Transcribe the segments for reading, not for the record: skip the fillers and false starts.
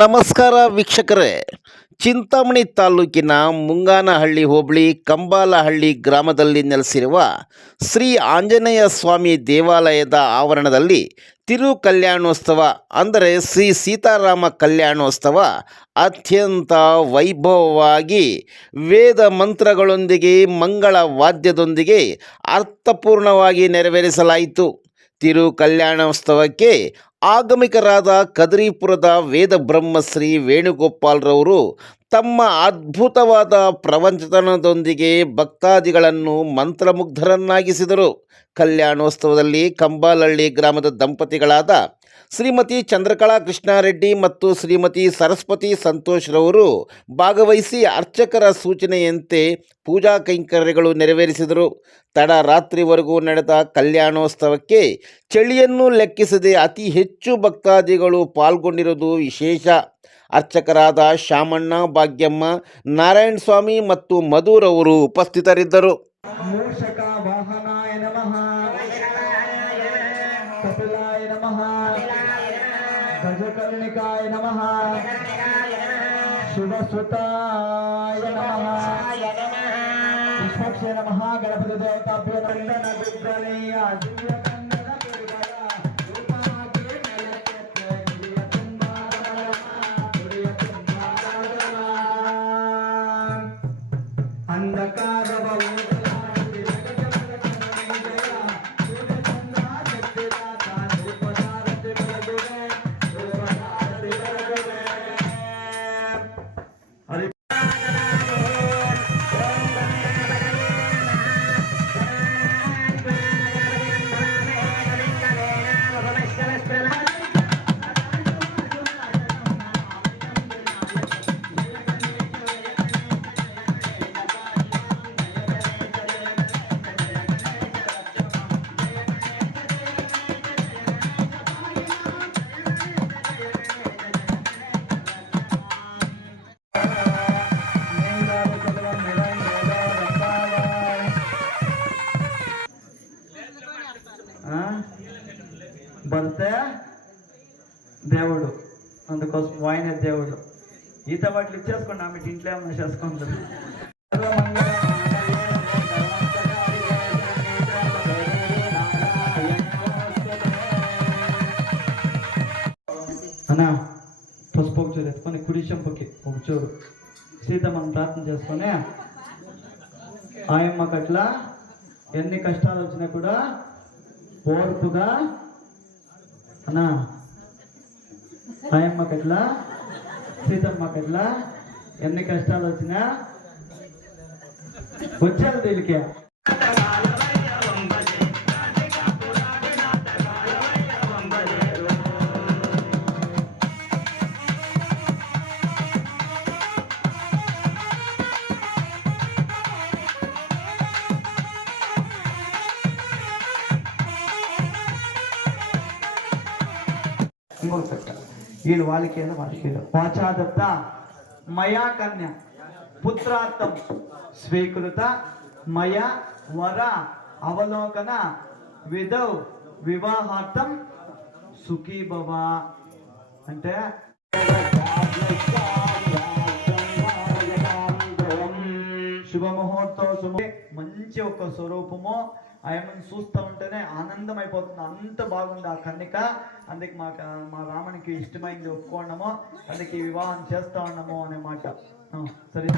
ನಮಸ್ಕಾರ ವೀಕ್ಷಕರೇ, ಚಿಂತಾಮಣಿ ತಾಲೂಕಿನ ಮುಂಗಾನಹಳ್ಳಿ ಹೋಬಳಿ ಕಂಬಾಲಹಳ್ಳಿ ಗ್ರಾಮದಲ್ಲಿ ನೆಲೆಸಿರುವ ಶ್ರೀ ಆಂಜನೇಯ ಸ್ವಾಮಿ ದೇವಾಲಯದ ಆವರಣದಲ್ಲಿ ತಿರು ಕಲ್ಯಾಣೋತ್ಸವ ಅಂದರೆ ಶ್ರೀ ಸೀತಾರಾಮ ಕಲ್ಯಾಣೋತ್ಸವ ಅತ್ಯಂತ ವೈಭವವಾಗಿ ವೇದ ಮಂತ್ರಗಳೊಂದಿಗೆ ಮಂಗಳ ವಾದ್ಯದೊಂದಿಗೆ ಅರ್ಥಪೂರ್ಣವಾಗಿ ನೆರವೇರಿಸಲಾಯಿತು. ತಿರು ಕಲ್ಯಾಣೋತ್ಸವಕ್ಕೆ ಆಗಮಿಕರಾದ ಕದರಿಪುರದ ವೇದ ಬ್ರಹ್ಮಶ್ರೀ ವೇಣುಗೋಪಾಲ್ರವರು ತಮ್ಮ ಅದ್ಭುತವಾದ ಪ್ರವಚನದೊಂದಿಗೆ ಭಕ್ತಾದಿಗಳನ್ನು ಮಂತ್ರಮುಗ್ಧರನ್ನಾಗಿಸಿದರು. ಕಲ್ಯಾಣೋತ್ಸವದಲ್ಲಿ ಕಂಬಾಲಹಳ್ಳಿ ಗ್ರಾಮದ ದಂಪತಿಗಳಾದ ಶ್ರೀಮತಿ ಚಂದ್ರಕಲಾ ಕೃಷ್ಣಾರೆಡ್ಡಿ ಮತ್ತು ಶ್ರೀಮತಿ ಸರಸ್ವತಿ ಸಂತೋಷ್ರವರು ಭಾಗವಹಿಸಿ ಅರ್ಚಕರ ಸೂಚನೆಯಂತೆ ಪೂಜಾ ಕೈಂಕರ್ಯಗಳು ನೆರವೇರಿಸಿದರು. ತಡರಾತ್ರಿವರೆಗೂ ನಡೆದ ಕಲ್ಯಾಣೋತ್ಸವಕ್ಕೆ ಚಳಿಯನ್ನು ಲೆಕ್ಕಿಸದೆ ಅತಿ ಹೆಚ್ಚು ಭಕ್ತಾದಿಗಳು ಪಾಲ್ಗೊಂಡಿರುವುದು ವಿಶೇಷ. ಅರ್ಚಕರಾದ ಶಾಮಣ್ಣ, ಭಾಗ್ಯಮ್ಮ, ನಾರಾಯಣ ಸ್ವಾಮಿ ಮತ್ತು ಮಧುರವರು ಉಪಸ್ಥಿತರಿದ್ದರು. ಮೂಷಕ ವಾಹನಾಯ ನಮಃ, ಕಪಿಲಾಯ ನಮಃ, ಗಜಕರ್ಣಿಕಾಯ ನಮಃ, ಶಿವಸುತಾಯ ನಮಃ, ವಿಶ್ವಕ್ಷೇ ನಮಃ, ಗಣಪತಿ ದೇವತಾಭ್ಯೋ ನಮಃ. ಗುಗ್ಗಳೆಯ ದಿವ್ಯ ಕನ್ನಡ ದುರ್ಗಯ ರೂಪವಾಗಿ ನೆಲೆಸುತ್ತೆ ನುಡಿಯ ತುಂಬಾ ನುಡಿಯ ತುಂಬಾ ಅಂಧಕಾರವ బలితే దేవుడు, అందుకోసం ఆయనే దేవుడు. ఈత వాటిలు ఇచ్చేసుకోండి, ఆమె ఇంట్లో ఏమన్నా చేసుకుంటుంది. అన్నా పసుపు ఒక చూడు ఎత్తుకొని కుడి చెంపకి ఒక చూడు సీతమ్మని ప్రార్థన చేసుకొని ఆయమ్మకి అట్లా ఎన్ని కష్టాలు వచ్చినా కూడా ఓర్పుగా అన్నా ఆయమ్మకట్లా సీతమ్మకట్లా ఎన్ని కష్టాలు వచ్చినా వచ్చారు దీనికి. వీళ్ళు వాళ్ళకి వాళ్ళకి వాచాదత్త మయా కన్య పుత్రార్థం స్వీకృత మయ వర అవలోకన విధౌ వివాహార్థం సుఖీభవ అంటే శుభముహూర్తం మంచి ఒక స్వరూపము. ఆయమ్మని చూస్తూ ఉంటేనే ఆనందం అయిపోతుంది, అంత బాగుంది ఆ కన్నిక. అందుకే మా రామునికి ఇష్టమైంది ఒప్పుకోవడము, అందుకే వివాహం చేస్తా ఉన్నాము అనే మాట. సరే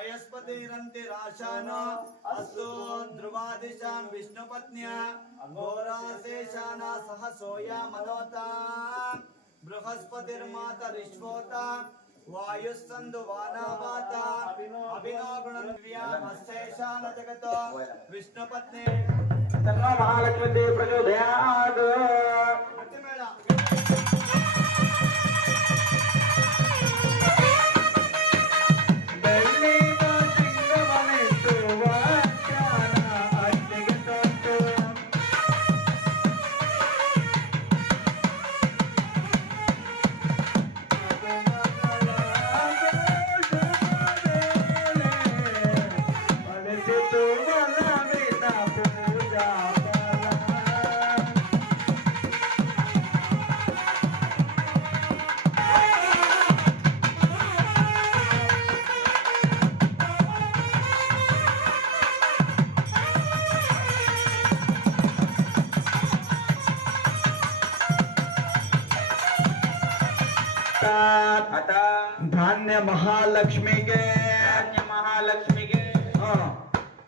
वयस्पतिरन्ति राशानो अस्तु ध्रुवादिशां विष्णुपत्न्या घोराशेषाना सह सोया मनोता बृहस्पतिर्मातरिश्वोता वायुस्संदु वानावाता अभिनवगुणव्यामशेषान जगतो विष्णुपत्नी तन्नो महालक्ष्मी प्रचोदयात् प्रतिमेळ धान्य महालक्ष्मी के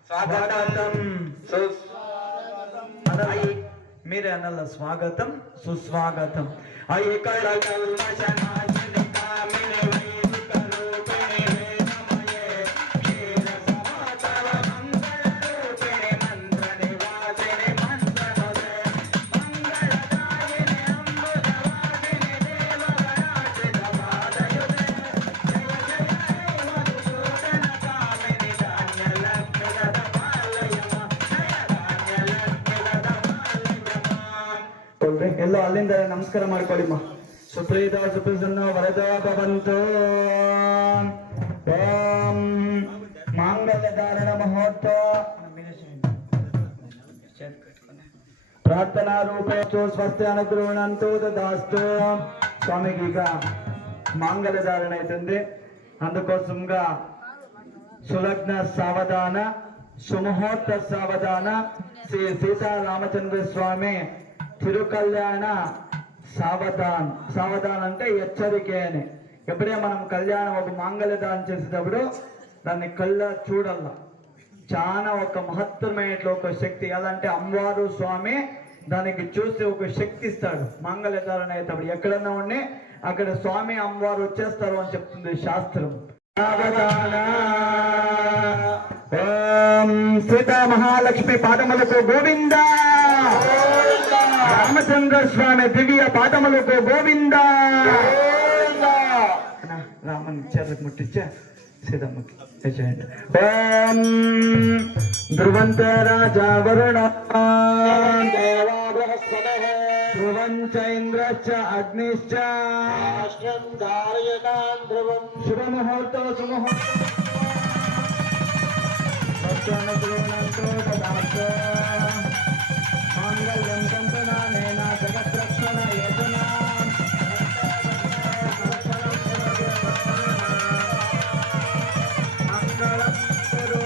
स्वागतम मेरे अनल स्वागतम सुस्वागतम आई ಎಲ್ಲೋ ಅಲ್ಲಿಂದ ನಮಸ್ಕಾರ ಮಾಡ್ಕೊಳ್ಳಿಮ್ಮ ಸುಪ್ರೀತ ಸುಪ್ರಸನ್ನ ವರದ ಭವಂತು ಓಂ ಮಾಂಗಲ್ಯ ಧಾರಣ ಮಹೋತ್ಸವ ಪ್ರಾರ್ಥನಾ ರೂಪೇತು ಸ್ವಸ್ತಿ ಅನುಗ್ರಹಣಂತು తదాస్తు స్వామికి ఇక మాంగళ్య ధారణ అవుతుంది అందుకోసంగా సులగ్న సావధాన సుముహూర్త సావధాన శ్రీ సీతారామచంద్ర స్వామి తిరుకల్యాణ సావధాన్ అంటే హెచ్చరికే అని ఎప్పుడే మనం కళ్యాణం ఒక మాంగళ్య దానం చేసేటప్పుడు దాన్ని కళ్ళ చూడాల చాలా ఒక మహత్తరమైన ఒక శక్తి ఎలా అంటే అమ్మవారు స్వామి దానికి చూసి ఒక శక్తి ఇస్తాడు మాంగళ్య ధారణ అయ్యేటప్పుడు ఎక్కడన్నా ఉండి అక్కడ స్వామి అమ్మవారు వచ్చేస్తారు అని చెప్తుంది శాస్త్రం సీతా మహాలక్ష్మి పాదములకు గోవింద రామచంద్ర స్వామి దివ్య పాదములకు గోవింద రామన్ చేతులకు ముట్టించా సీతమ్మకి ఓం ధ్రువంత రాజా వరుణ ధ్రువంచ ఇంద్రశ్చ అగ్నిశ్చ ధ్రువం శుభముహూర్త మాంగళ్యం సంతనానేన జగద్రక్షణ యోజనా మంగళం కురు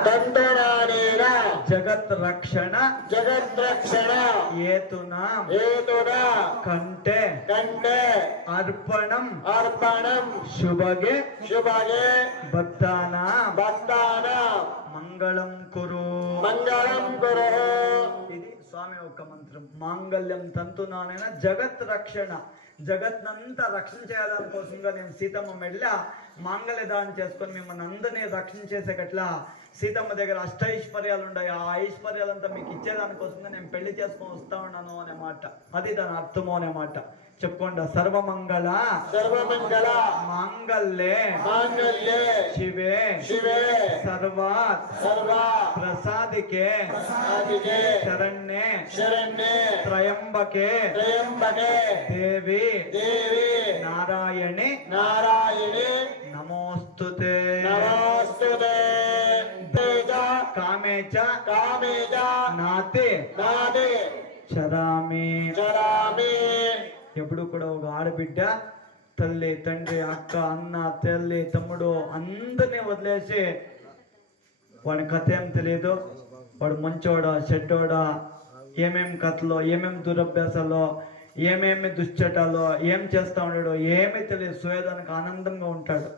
తంతనానేన జగద్రక్షణ ఏతునా కంటే అర్పణం శుభగే భక్తాన మంగళం కురు ఇది స్వామి ఒక మంత్రం మాంగళ్యం తంతునానైనా జగత్ రక్షణ జగత్నంతా రక్షణ చేయాలని కోసంగా నేను సీతమ్మ మెళ్ళ మాంగళ్య దానం చేసుకొని మిమ్మల్ని అందరినీ రక్షణ చేసేటట్లా సీతమ్మ దగ్గర అష్టైశ్వర్యాలు ఉన్నాయి ఆ ఐశ్వర్యాలంతా మీకు ఇచ్చేదానికోసంగా నేను పెళ్లి చేసుకొని వస్తా ఉన్నాను అనే మాట అది దాని అర్థము అనే మాట చెప్పుకోండి సర్వమంగళ మాంగళ్యే శివే సర్వాత్ ప్రసాదికే శరణ్యే త్రయంబకే దేవి నారాయణి నమోస్తుతే కామేచ నాతే చరామి ఎప్పుడు కూడా ఒక ఆడబిడ్డ తల్లి తండ్రి అక్క అన్న తల్లి తమ్ముడు అందరినీ వదిలేసి వాడి కథ ఏం తెలియదు వాడు మంచోడా చెడ్డోడా ఏమేం కథలో ఏమేం దురభ్యాసాలో ఏమేమి దుశ్చటాలో ఏం చేస్తా ఉన్నాడో ఏమీ తెలియదు, సోయదానికి ఆనందంగా ఉంటాడు.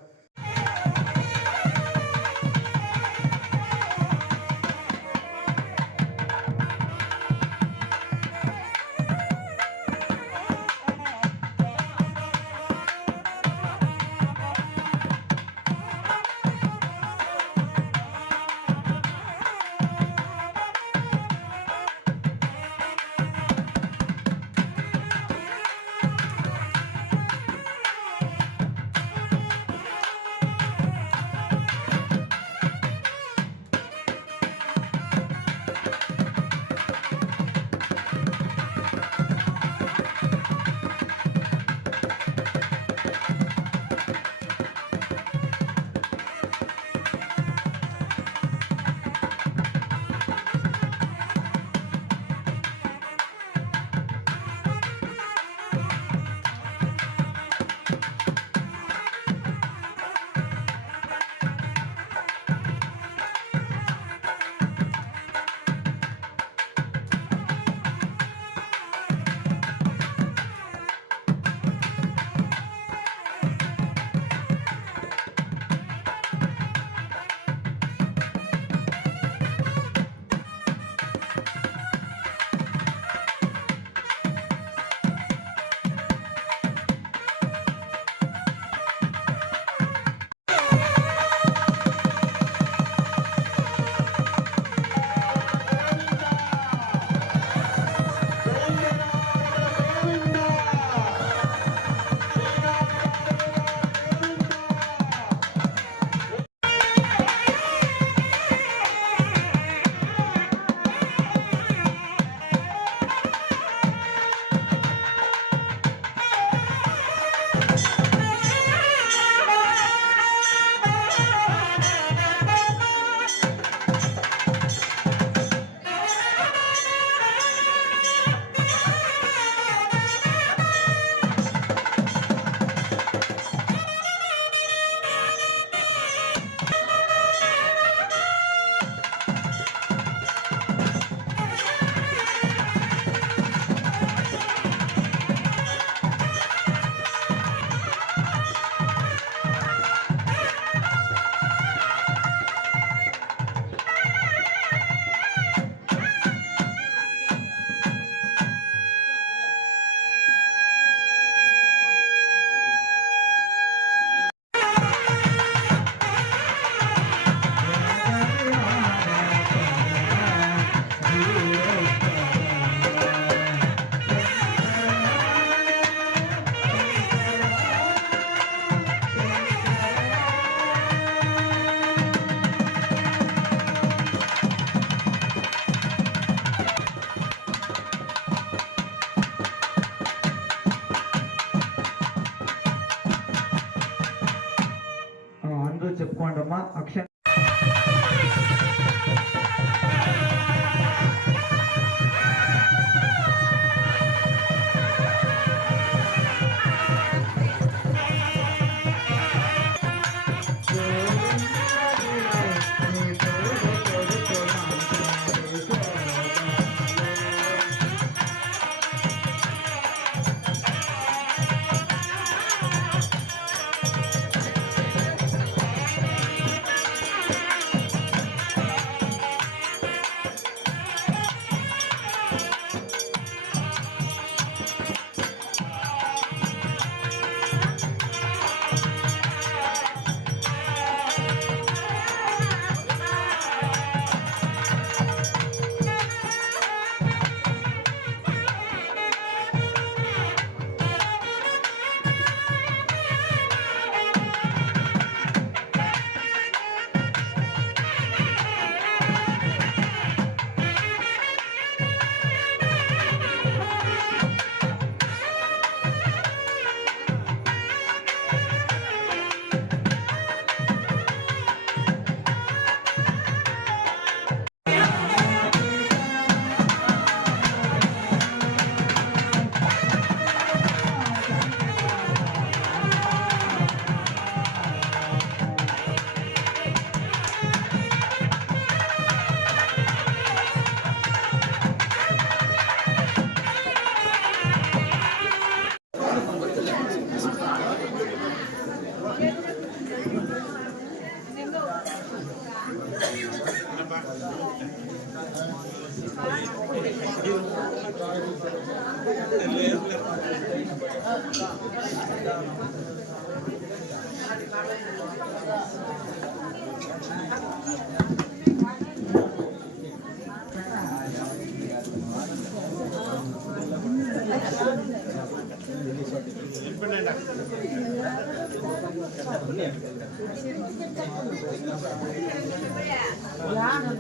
Ya, no,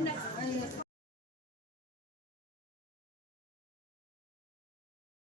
no.